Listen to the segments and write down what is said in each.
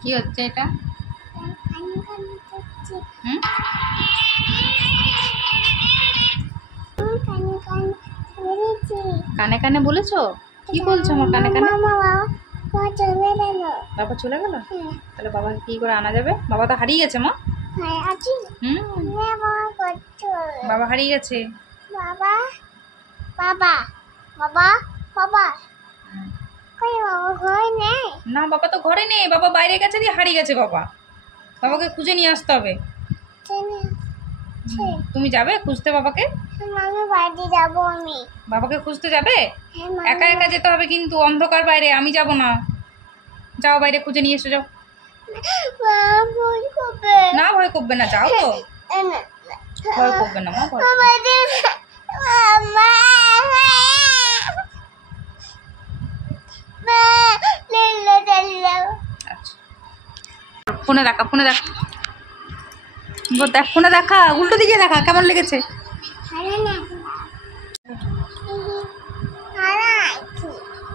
কি হচ্ছে এটা? হুম, কানে কানে বলেছো? কি বলছো আমার কানে কানে? বাবা চলে গেল? তাহলে বাবাকে কি করে আনা যাবে? বাবা তো হারিয়ে গেছে মা। হুম, বাবা হারিয়ে গেছে। বাবা বাবা বাবা বাবা কই বাবা ঘরে নেই? না, বাবা তো ঘরে নেই, বাবা বাইরে গেছে, দিয়ে হারিয়ে গেছে বাবা। বাবাকে খুঁজে নিয়ে আসতে হবে। তুমি যাবে খুঁজতে বাবাকে? আমি বাড়ি যাব। আমি বাবাকে খুঁজতে যাবে? হ্যাঁ, মামি একা একা যেতে হবে কিন্তু, অন্ধকার বাইরে, আমি যাব না। যাও বাইরে খুঁজে নিয়ে এসো, যাও। ভুল করবে না, ভয় করবে না, যাও তো। ভয় করবে না মা, ভয় করবে না। আচ্ছা, ফোনে দেখা, ফোনে দেখা, দেখ, ফোনে দেখা, উল্টো দিকে দেখা, কেমন লেগেছে?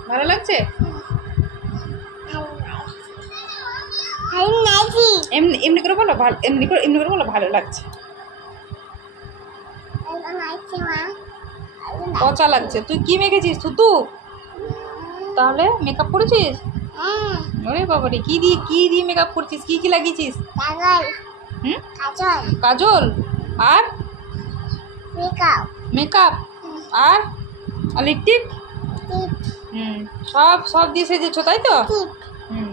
ভালো লাগছে? এমনি এমনি করে বলো, ভালো, এমনি করে বলো ভালো লাগছে। পচা লাগছে। তুই কি মেখেছিস? থুতু? তাহলে মেকআপ করেছিস? ওরে বাবা রে, কি দিয়ে মেকআপ করছিস? কি কি লাগিয়েছিস? হুম, কাজল আর মেকআপ আর লিপস্টিক। হুম, সব সব দিয়ে সেজেছো তাই তো? হুম,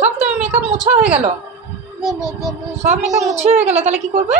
সব তো মেকআপ মোছা হয়ে গেল, সব মেকআপ মুছে হয়ে গেল, তাহলে কি করবে?